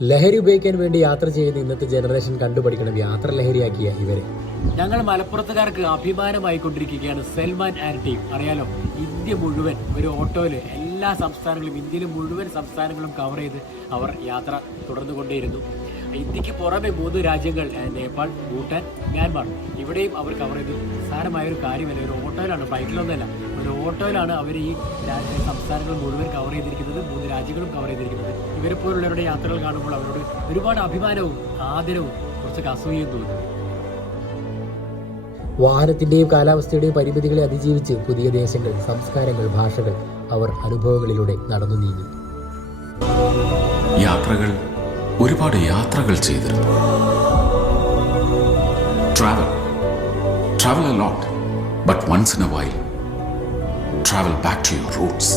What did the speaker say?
ലഹരി ഉപയോഗിക്കാൻ വേണ്ടി യാത്ര ചെയ്യുന്ന ഇന്നത്തെ ജനറേഷൻ കണ്ടുപഠിക്കണം യാത്ര ലഹരിയാക്കിയ ഇവരെ. ഞങ്ങൾ മലപ്പുറത്തുകാർക്ക് അഭിമാനമായി കൊണ്ടിരിക്കുകയാണ് സൽമാൻ ആൻഡ് ടീം. അറിയാലോ, ഇന്ത്യ മുഴുവൻ ഒരു ഓട്ടോയില് എല്ലാ സംസ്ഥാനങ്ങളും, ഇന്ത്യയിലെ മുഴുവൻ സംസ്ഥാനങ്ങളും കവർ ചെയ്ത് അവർ യാത്ര തുടർന്നുകൊണ്ടേയിരുന്നു. ഇന്ത്യക്ക് പുറമെ 3 രാജ്യങ്ങൾ, നേപ്പാൾ, ഭൂട്ടാൻ, മ്യാൻമാർ, ഇവിടെയും അവർ കവർ ചെയ്തു. നിസ്സാരമായൊരു കാര്യമല്ല, ഒരു ഓട്ടോയിലാണ്, ബൈക്കിലൊന്നുമല്ല, ഒരു ഓട്ടോയിലാണ് അവർ ഈ സംസ്ഥാനങ്ങൾ മുഴുവൻ കവർ ചെയ്തിരിക്കുന്നത്, 3 രാജ്യങ്ങളും കവർ ചെയ്തിരിക്കുന്നത്. ഇവരെ പോലുള്ളവരുടെ യാത്രകൾ കാണുമ്പോൾ അവരോട് ഒരുപാട് അഭിമാനവും ആദരവും കുറച്ചൊക്കെ അസൂയയും തോന്നുന്നു. വാഹനത്തിന്റെയും കാലാവസ്ഥയുടെയും പരിമിതികളെ അതിജീവിച്ച് പുതിയ ദേശങ്ങൾ, സംസ്കാരങ്ങൾ, ഭാഷകൾ അവർ അനുഭവങ്ങളിലൂടെ നടന്നു നീങ്ങി. യാത്രകൾ, ഒരുപാട് യാത്രകൾ ചെയ്തിരുന്നു. travel a lot, but once in a while travel back to your roots.